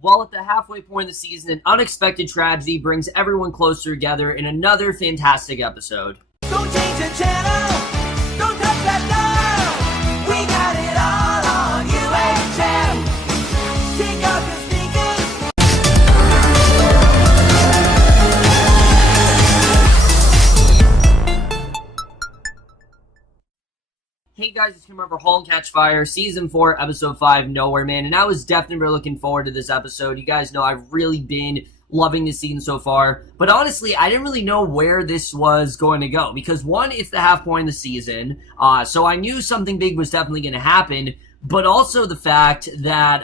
While at the halfway point of the season, an unexpected tragedy brings everyone closer together in another fantastic episode. Don't change the channel, don't touch that dial. We got it all on UHM. Take off your sneakers. Hey guys, it's Kim for Halt, Catch Fire, Season 4, Episode 5, Nowhere Man, and I was definitely really looking forward to this episode. You guys know I've really been loving this season so far, but honestly, I didn't really know where this was going to go, because one, it's the half point of the season, so I knew something big was definitely going to happen, but also the fact that,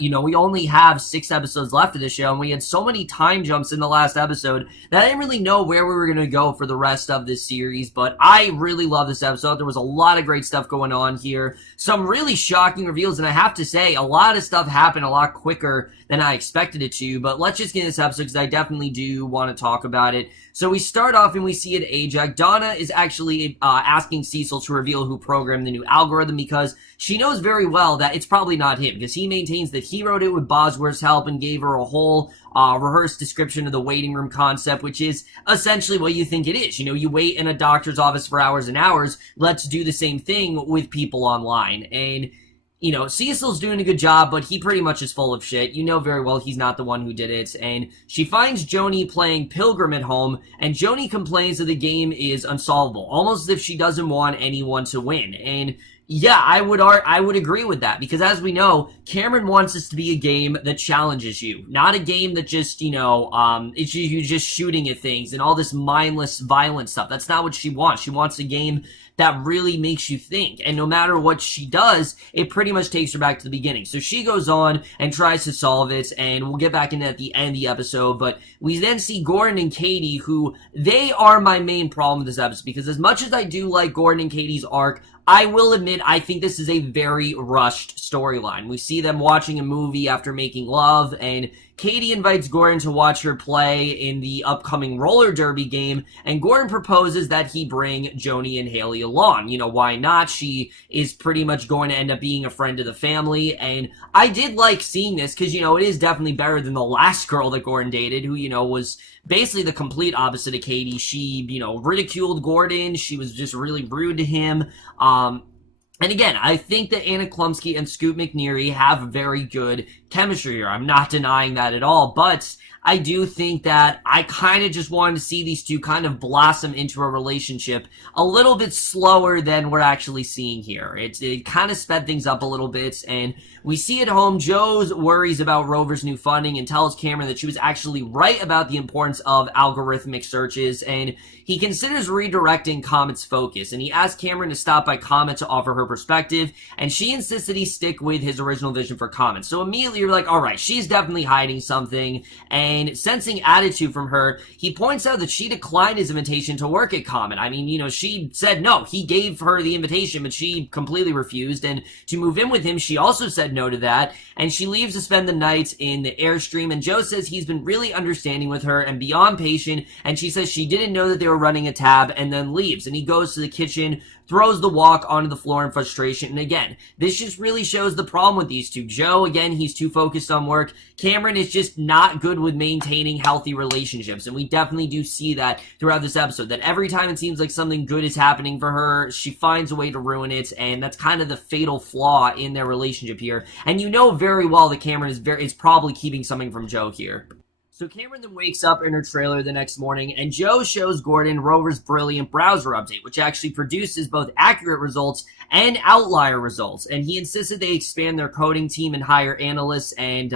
we only have 6 episodes left of the show, and we had so many time jumps in the last episode that I didn't really know where we were going to go for the rest of this series, but I really love this episode. There was a lot of great stuff going on here, some really shocking reveals, and I have to say, a lot of stuff happened a lot quicker than I expected it to, but let's just get into this episode because I definitely do want to talk about it. So we start off and we see at Ajax, Donna is actually asking Cecil to reveal who programmed the new algorithm because she knows very well that it's probably not him, because he maintains that he wrote it with Bosworth's help and gave her a whole rehearsed description of the waiting room concept, which is essentially what you think it is. You know, you wait in a doctor's office for hours and hours. Let's do the same thing with people online. And you know, Cecil's doing a good job, but he pretty much is full of shit. You know very well he's not the one who did it. And she finds Joni playing Pilgrim at home, and Joni complains that the game is unsolvable, almost as if she doesn't want anyone to win. And yeah, I would agree with that, because as we know, Cameron wants this to be a game that challenges you, not a game that just, it's you just shooting at things and all this mindless, violent stuff. That's not what she wants. She wants a game that really makes you think, and no matter what she does, it pretty much takes her back to the beginning. So she goes on and tries to solve it, and we'll get back into that at the end of the episode, but we then see Gorn and Katie, who, they are my main problem with this episode, because as much as I do like Gorn and Katie's arc, I will admit, I think this is a very rushed storyline. We see them watching a movie after making love, and Katie invites Gordon to watch her play in the upcoming roller derby game, and Gordon proposes that he bring Joni and Haley along. You know, why not? She is pretty much going to end up being a friend of the family, and I did like seeing this, because, it is definitely better than the last girl that Gordon dated, who, was basically the complete opposite of Katie. She, ridiculed Gordon. She was just really rude to him. And again, I think that Anna Klumsky and Scoot McNairy have very good chemistry here. I'm not denying that at all, but I do think that I kind of just wanted to see these two kind of blossom into a relationship a little bit slower than we're actually seeing here. It kind of sped things up a little bit, and we see at home Joe's worries about Rover's new funding and tells Cameron that she was actually right about the importance of algorithmic searches, and he considers redirecting Comet's focus, and he asks Cameron to stop by Comet to offer her perspective, and she insists that he stick with his original vision for Comet. So immediately you're like, alright, she's definitely hiding something, and sensing attitude from her, he points out that she declined his invitation to work at Comet. I mean, she said no. He gave her the invitation, but she completely refused, and to move in with him, she also said no to that, and she leaves to spend the night in the Airstream, and Joe says he's been really understanding with her and beyond patient, and she says she didn't know that they were running a tab, and then leaves, and he goes to the kitchen, throws the wok onto the floor in frustration, and again, this just really shows the problem with these two. Joe, again, he's too focused on work. Cameron is just not good with maintaining healthy relationships, and we definitely do see that throughout this episode, that every time it seems like something good is happening for her, she finds a way to ruin it, and that's kind of the fatal flaw in their relationship here, and you know very well that Cameron is probably keeping something from Joe here. So Cameron then wakes up in her trailer the next morning, and Joe shows Gordon Rover's brilliant browser update, which actually produces both accurate results and outlier results, and he insists that they expand their coding team and hire analysts and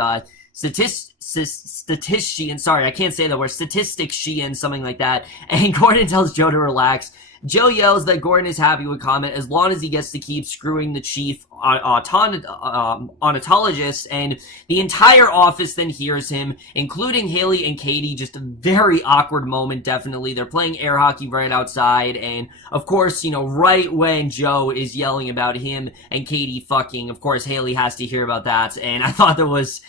statisticians, sorry, I can't say that word, statistics-shians, something like that, and Gordon tells Joe to relax. Joe yells that Gordon is happy with Comet as long as he gets to keep screwing the chief ornithologist, and the entire office then hears him, including Haley and Katie. Just a very awkward moment, definitely. They're playing air hockey right outside, and of course, right when Joe is yelling about him and Katie fucking, of course, Haley has to hear about that, and I thought that was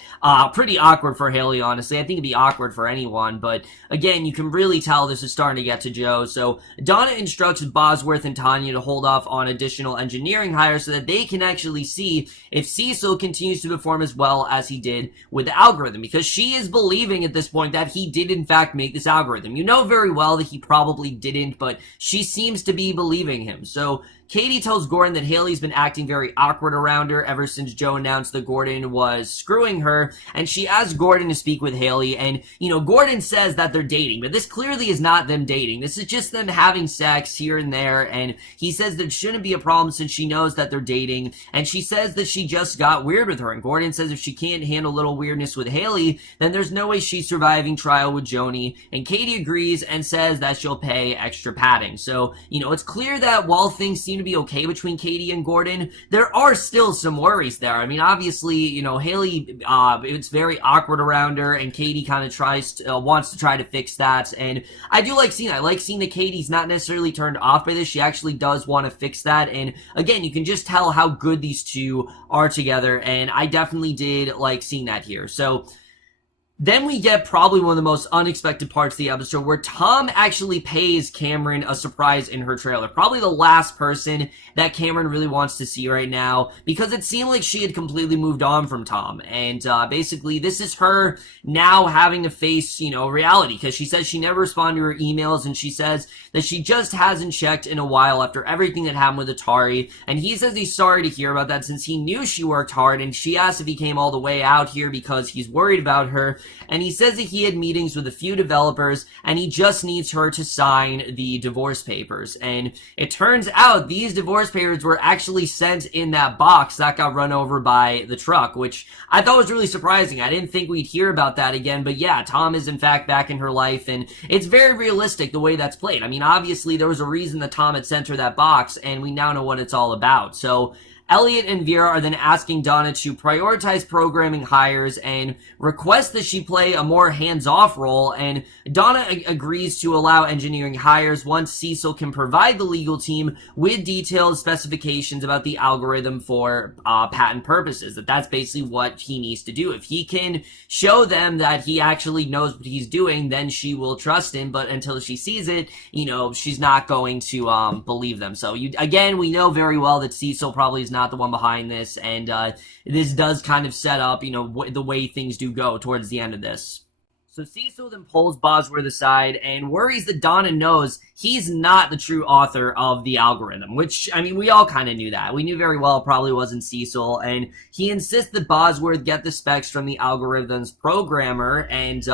pretty awkward for Haley, honestly. I think it'd be awkward for anyone, but again, you can really tell this is starting to get to Joe. So Donna instructs instructs Bosworth and Tanya to hold off on additional engineering hires so that they can actually see if Cecil continues to perform as well as he did with the algorithm, because she is believing at this point that he did in fact make this algorithm. You know very well that he probably didn't, but she seems to be believing him. So Katie tells Gordon that Haley's been acting very awkward around her ever since Joe announced that Gordon was screwing her, and she asks Gordon to speak with Haley, and, Gordon says that they're dating, but this clearly is not them dating. This is just them having sex here and there, and he says that it shouldn't be a problem since she knows that they're dating, and she says that she just got weird with her, and Gordon says if she can't handle a little weirdness with Haley, then there's no way she's surviving trial with Joni, and Katie agrees and says that she'll pay extra padding. So, it's clear that while things seem to be okay between Katie and Gordon, there are still some worries there. I mean, obviously, Haley, it's very awkward around her, and Katie kind of wants to try to fix that, and I do like seeing that. I like seeing that Katie's not necessarily turned off by this. She actually does want to fix that, and again, you can just tell how good these two are together, and I definitely did like seeing that here. So then we get probably one of the most unexpected parts of the episode where Tom actually pays Cameron a surprise in her trailer. Probably the last person that Cameron really wants to see right now, because it seemed like she had completely moved on from Tom. And basically this is her now having to face, reality, because she says she never responded to her emails, and she says that she just hasn't checked in a while after everything that happened with Atari. And he says he's sorry to hear about that since he knew she worked hard, and she asked if he came all the way out here because he's worried about her. And he says that he had meetings with a few developers, and he just needs her to sign the divorce papers. And it turns out these divorce papers were actually sent in that box that got run over by the truck, which I thought was really surprising. I didn't think we'd hear about that again, but yeah, Tom is in fact back in her life, and it's very realistic the way that's played. I mean, obviously there was a reason that Tom had sent her that box, and we now know what it's all about. So Elliot and Vera are then asking Donna to prioritize programming hires and request that she play a more hands-off role, and Donna agrees to allow engineering hires once Cecil can provide the legal team with detailed specifications about the algorithm for patent purposes. That's basically what he needs to do. If he can show them that he actually knows what he's doing, then she will trust him, but until she sees it, she's not going to believe them. So, again, we know very well that Cecil probably is not the one behind this, and this does kind of set up, the way things do go towards the end of this. So Cecil then pulls Bosworth aside and worries that Donna knows he's not the true author of the algorithm, which, I mean, we all kind of knew that. We knew very well it probably wasn't Cecil, and he insists that Bosworth get the specs from the algorithm's programmer, and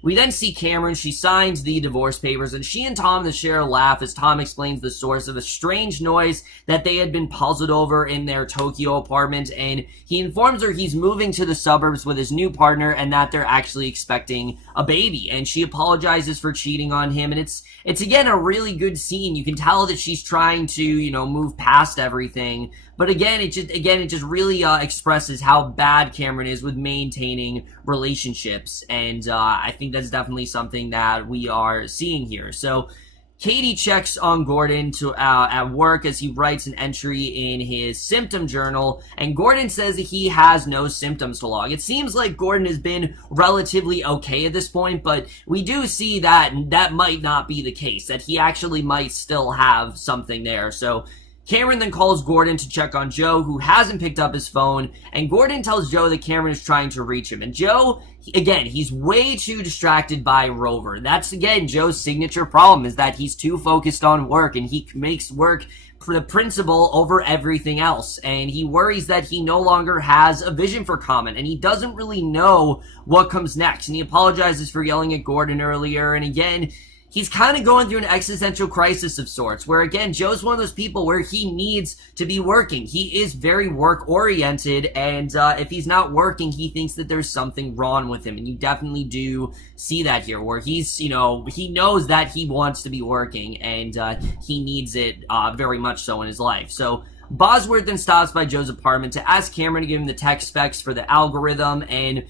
we then see Cameron. She signs the divorce papers, and she and Tom share a laugh as Tom explains the source of a strange noise that they had been puzzled over in their Tokyo apartment, and he informs her he's moving to the suburbs with his new partner and that they're actually expecting a baby, and she apologizes for cheating on him, and it's again a really good scene. You can tell that she's trying to, move past everything, but again, it just really expresses how bad Cameron is with maintaining relationships, and I think that's definitely something that we are seeing here. So Katie checks on Gordon at work as he writes an entry in his symptom journal, and Gordon says that he has no symptoms to log. It seems like Gordon has been relatively okay at this point, but we do see that that might not be the case, that he actually might still have something there. So Cameron then calls Gordon to check on Joe, who hasn't picked up his phone, and Gordon tells Joe that Cameron is trying to reach him. And Joe, again, he's way too distracted by Rover. That's, again, Joe's signature problem, is that he's too focused on work, and he makes work the principal over everything else. And he worries that he no longer has a vision for Common, and he doesn't really know what comes next. And he apologizes for yelling at Gordon earlier, and again, he's kind of going through an existential crisis of sorts, where, again, Joe's one of those people where he needs to be working. He is very work-oriented, and if he's not working, he thinks that there's something wrong with him, and you definitely do see that here, where he's, he knows that he wants to be working, and he needs it very much so in his life. So Bosworth then stops by Joe's apartment to ask Cameron to give him the tech specs for the algorithm, and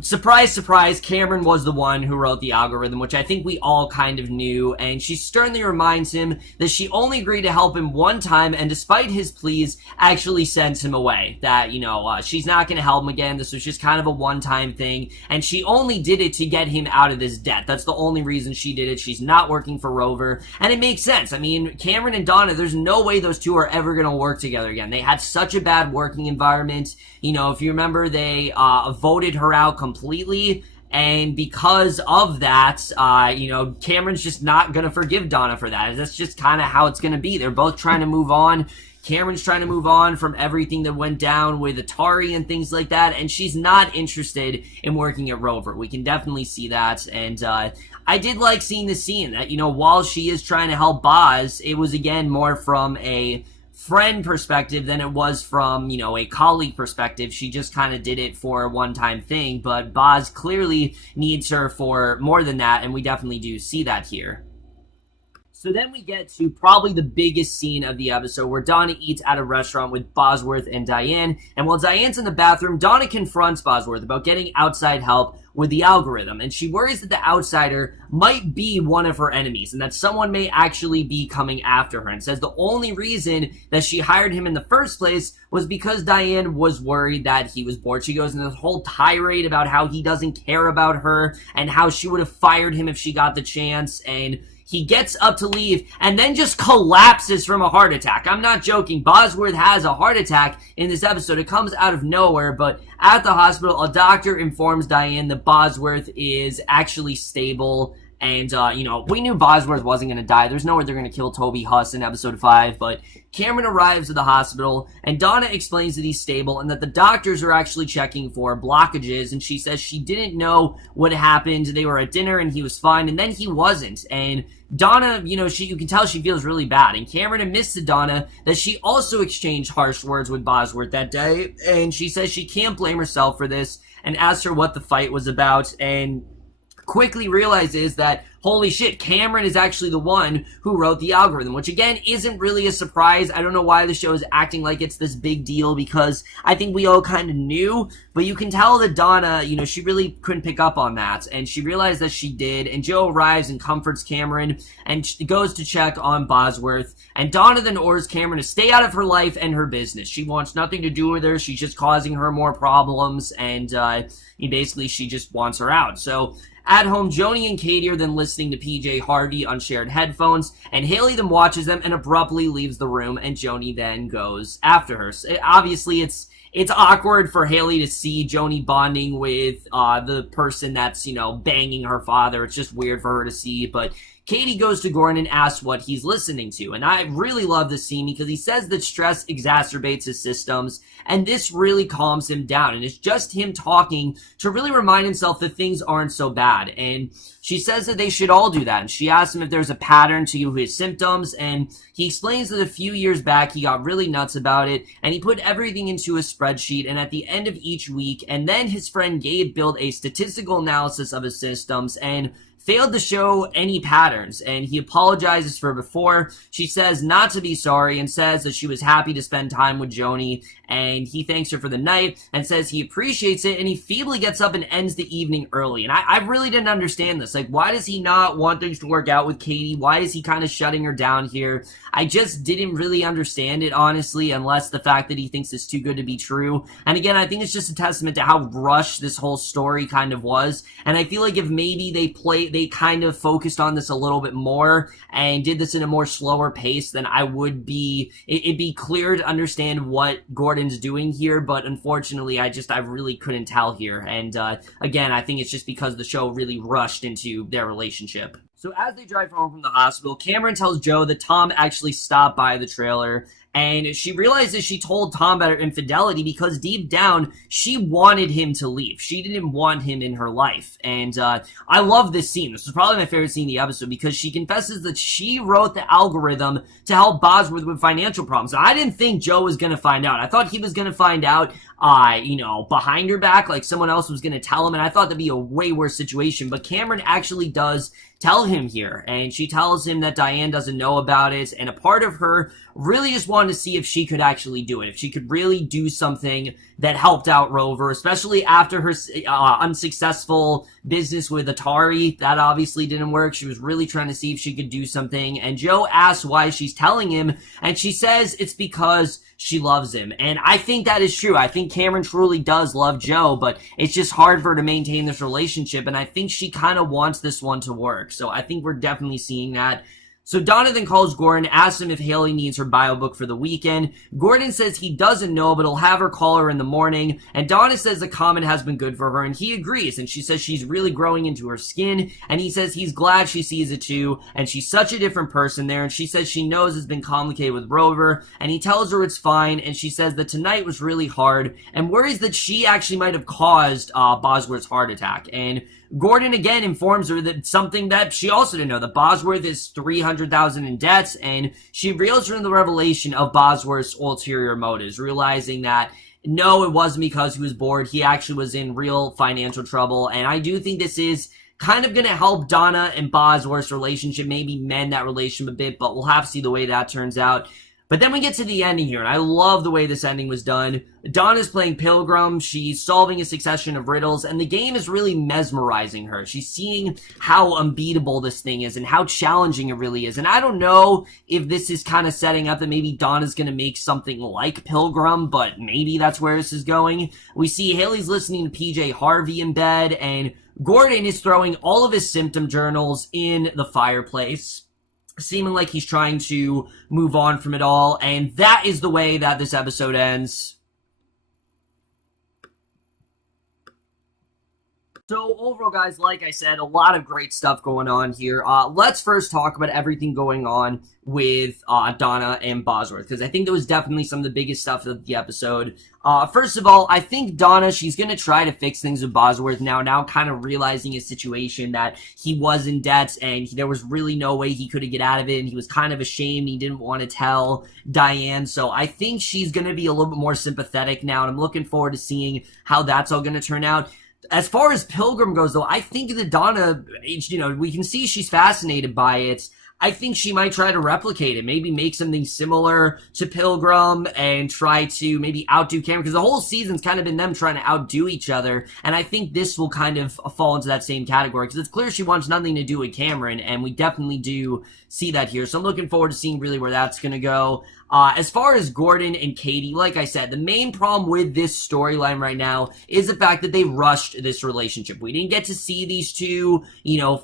surprise, surprise, Cameron was the one who wrote the algorithm, which I think we all kind of knew, and she sternly reminds him that she only agreed to help him one time, and despite his pleas, actually sends him away. That, she's not going to help him again. This was just kind of a one-time thing, and she only did it to get him out of this debt. That's the only reason she did it. She's not working for Rover, and it makes sense. I mean, Cameron and Donna, there's no way those two are ever going to work together again. They had such a bad working environment. If you remember, they voted her out completely, and because of that, Cameron's just not gonna forgive Donna for that. That's just kind of how it's gonna be. They're both trying to move on. Cameron's trying to move on from everything that went down with Atari and things like that, and she's not interested in working at Rover. We can definitely see that, and I did like seeing the scene that, while she is trying to help Boz, it was again more from a friend perspective than it was from, a colleague perspective. She just kind of did it for a one-time thing, but Boz clearly needs her for more than that, and we definitely do see that here. So then we get to probably the biggest scene of the episode, where Donna eats at a restaurant with Bosworth and Diane, and while Diane's in the bathroom, Donna confronts Bosworth about getting outside help with the algorithm, and she worries that the outsider might be one of her enemies, and that someone may actually be coming after her, and says the only reason that she hired him in the first place was because Diane was worried that he was bored. She goes into this whole tirade about how he doesn't care about her, and how she would have fired him if she got the chance, and he gets up to leave and then just collapses from a heart attack. I'm not joking. Bosworth has a heart attack in this episode. It comes out of nowhere, but at the hospital, a doctor informs Diane that Bosworth is actually stable. And, we knew Bosworth wasn't going to die. There's no way they're going to kill Toby Huss in episode 5, but Cameron arrives at the hospital, and Donna explains that he's stable and that the doctors are actually checking for blockages, and she says she didn't know what happened. They were at dinner, and he was fine, and then he wasn't, and Donna, you can tell she feels really bad, and Cameron admits to Donna that she also exchanged harsh words with Bosworth that day, and she says she can't blame herself for this, and asks her what the fight was about, and quickly realizes that, holy shit, Cameron is actually the one who wrote the algorithm, which again isn't really a surprise. I don't know why the show is acting like it's this big deal, because I think we all kind of knew, but you can tell that Donna, she really couldn't pick up on that, and she realized that she did, and Joe arrives and comforts Cameron, and she goes to check on Bosworth, and Donna then orders Cameron to stay out of her life and her business. She wants nothing to do with her. She's just causing her more problems, and basically she just wants her out. So at home, Joni and Katie are then listening to PJ Harvey on shared headphones, and Haley then watches them and abruptly leaves the room, and Joni then goes after her. So obviously, it's awkward for Haley to see Joni bonding with the person that's, banging her father. It's just weird for her to see, but Katie goes to Gorn and asks what he's listening to, and I really love this scene because he says that stress exacerbates his systems, and this really calms him down, and it's just him talking to really remind himself that things aren't so bad, and she says that they should all do that, and she asks him if there's a pattern to his symptoms, and he explains that a few years back he got really nuts about it, and he put everything into a spreadsheet, and at the end of each week, and then his friend Gabe built a statistical analysis of his systems, and failed to show any patterns, and he apologizes for before. She says not to be sorry and says that she was happy to spend time with Joni, and he thanks her for the night and says he appreciates it, and he feebly gets up and ends the evening early. And I really didn't understand this. Like, why does he not want things to work out with Katie? Why is he kind of shutting her down here? I just didn't really understand it, honestly, unless the fact that he thinks it's too good to be true. And again, I think it's just a testament to how rushed this whole story kind of was. And I feel like if maybe they kind of focused on this a little bit more and did this in a more slower pace, then it'd be clear to understand what Gordon's doing here. But unfortunately, I really couldn't tell here. And again, I think it's just because the show really rushed into their relationship. So as they drive home from the hospital, Cameron tells Joe that Tom actually stopped by the trailer, and she realizes she told Tom about her infidelity because deep down, she wanted him to leave. She didn't want him in her life. And I love this scene. This is probably my favorite scene in the episode because she confesses that she wrote the algorithm to help Bosworth with financial problems. Now, I didn't think Joe was going to find out. I thought he was going to find out, behind her back, like someone else was going to tell him, and I thought that'd be a way worse situation. But Cameron actually does tell him here, and she tells him that Diane doesn't know about it, and a part of her really just wants wanted to see if she could actually do it, if she could really do something that helped out Rover, especially after her unsuccessful business with Atari. That obviously didn't work. She was really trying to see if she could do something, and Joe asks why she's telling him, and she says it's because she loves him. And I think that is true. I think Cameron truly does love Joe, but it's just hard for her to maintain this relationship, and I think she kind of wants this one to work. So I think we're definitely seeing that. So Donna then calls Gordon, asks him if Haley needs her bio book for the weekend. Gordon says he doesn't know, but he'll have her call her in the morning. And Donna says the comment has been good for her, and he agrees. And she says she's really growing into her skin. And he says he's glad she sees it too. And she's such a different person there. And she says she knows it's been complicated with Rover. And he tells her it's fine. And she says that tonight was really hard, and worries that she actually might have caused Bosworth's heart attack. And Gordon again informs her that something that she also didn't know, that Bosworth is $300,000 in debts, and she reels her the revelation of Bosworth's ulterior motives, realizing that no, it wasn't because he was bored. He actually was in real financial trouble. And I do think this is kind of going to help Donna and Bosworth's relationship, maybe mend that relationship a bit, but we'll have to see the way that turns out. But then we get to the ending here, and I love the way this ending was done. Donna's playing Pilgrim, she's solving a succession of riddles, and the game is really mesmerizing her. She's seeing how unbeatable this thing is and how challenging it really is. And I don't know if this is kind of setting up that maybe Donna's going to make something like Pilgrim, but maybe that's where this is going. We see Haley's listening to PJ Harvey in bed, and Gordon is throwing all of his symptom journals in the fireplace, seeming like he's trying to move on from it all, and that is the way that this episode ends. So overall, guys, like I said, a lot of great stuff going on here. Let's first talk about everything going on with Donna and Bosworth, because I think that was definitely some of the biggest stuff of the episode. First of all, I think Donna, she's going to try to fix things with Bosworth now kind of realizing his situation, that he was in debt and there was really no way he could get out of it, and he was kind of ashamed. He didn't want to tell Diane, so I think she's going to be a little bit more sympathetic now, and I'm looking forward to seeing how that's all going to turn out. As far as Pilgrim goes, though, I think that Donna, we can see she's fascinated by it. I think she might try to replicate it, maybe make something similar to Pilgrim and try to maybe outdo Cameron, because the whole season's kind of been them trying to outdo each other, and I think this will kind of fall into that same category, because it's clear she wants nothing to do with Cameron, and we definitely do see that here, so I'm looking forward to seeing really where that's going to go. As far as Gordon and Katie, like I said, the main problem with this storyline right now is the fact that they rushed this relationship. We didn't get to see these two,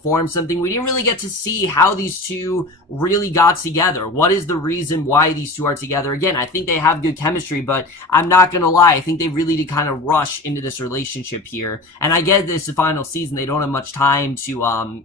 form something. We didn't really get to see how these two really got together. What is the reason why these two are together? Again, I think they have good chemistry, but I'm not gonna lie, I think they really did kind of rush into this relationship here. And I get this, the final season, they don't have much time to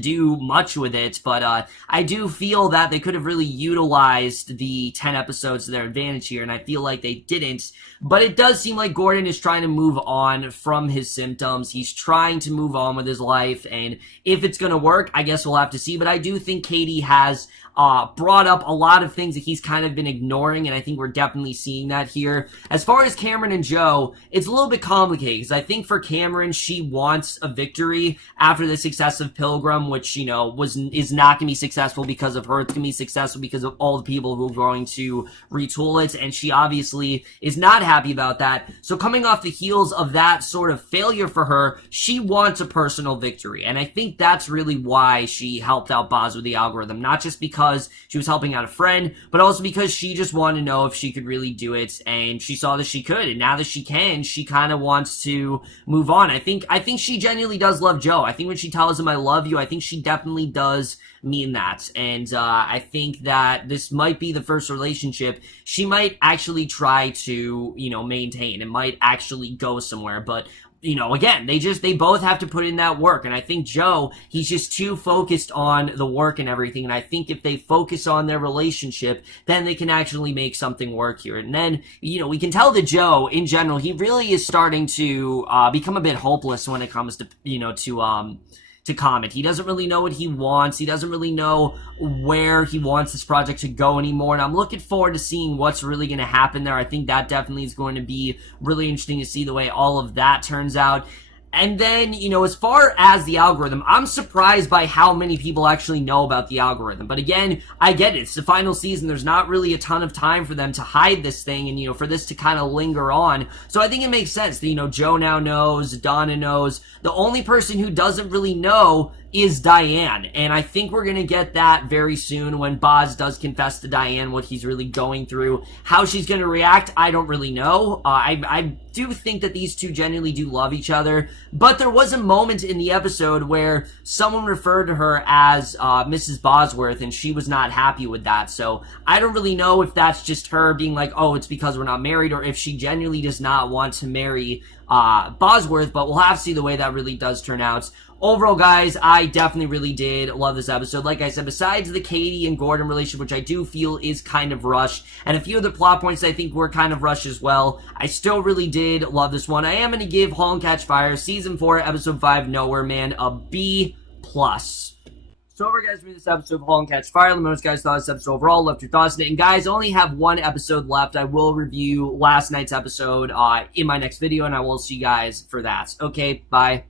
do much with it, but I do feel that they could have really utilized the 10 episodes to their advantage here, and I feel like they didn't. But it does seem like Gordon is trying to move on from his symptoms. He's trying to move on with his life, and if it's going to work, I guess we'll have to see. But I do think Katie has brought up a lot of things that he's kind of been ignoring, and I think we're definitely seeing that here. As far as Cameron and Joe, it's a little bit complicated, because I think for Cameron, she wants a victory after the success of Pilgrim, which, is not going to be successful because of her. It's going to be successful because of all the people who are going to retool it, and she obviously is not happy about that. So coming off the heels of that sort of failure for her, she wants a personal victory, and I think that's really why she helped out Boz with the algorithm, not just because she was helping out a friend, but also because she just wanted to know if she could really do it, and she saw that she could, and now that she can, she kind of wants to move on. I think she genuinely does love Joe. I think when she tells him I love you, I think she definitely does mean that, and I think that this might be the first relationship she might actually try to, maintain. It might actually go somewhere, but again, they both have to put in that work, and I think Joe, he's just too focused on the work and everything, and I think if they focus on their relationship, then they can actually make something work here. And then, we can tell that Joe, in general, he really is starting to become a bit hopeless when it comes to, to Comet. He doesn't really know what he wants. He doesn't really know where he wants this project to go anymore, and I'm looking forward to seeing what's really going to happen there. I think that definitely is going to be really interesting to see the way all of that turns out. And then, you know, as far as the algorithm, I'm surprised by how many people actually know about the algorithm. But again, I get it. It's the final season. There's not really a ton of time for them to hide this thing and, you know, for this to kind of linger on. So I think it makes sense that, you know, Joe now knows, Donna knows. The only person who doesn't really know is Diane, and I think we're gonna get that very soon when Boz does confess to Diane what he's really going through. How she's gonna react, I don't really know. I do think that these two genuinely do love each other, but there was a moment in the episode where someone referred to her as Mrs. Bosworth, and she was not happy with that, so I don't really know if that's just her being like, oh, it's because we're not married, or if she genuinely does not want to marry Bosworth, but we'll have to see the way that really does turn out. Overall, guys, I definitely really did love this episode. Like I said, besides the Katie and Gordon relationship, which I do feel is kind of rushed, and a few of the plot points I think were kind of rushed as well, I still really did love this one. I am going to give Halt and Catch Fire Season 4, Episode 5, Nowhere Man, a B+. So over, guys, for this episode of Halt and Catch Fire. Let me know what you guys thought of this episode overall. Left your thoughts on it. And guys, I only have one episode left. I will review last night's episode in my next video, and I will see you guys for that. Okay, bye.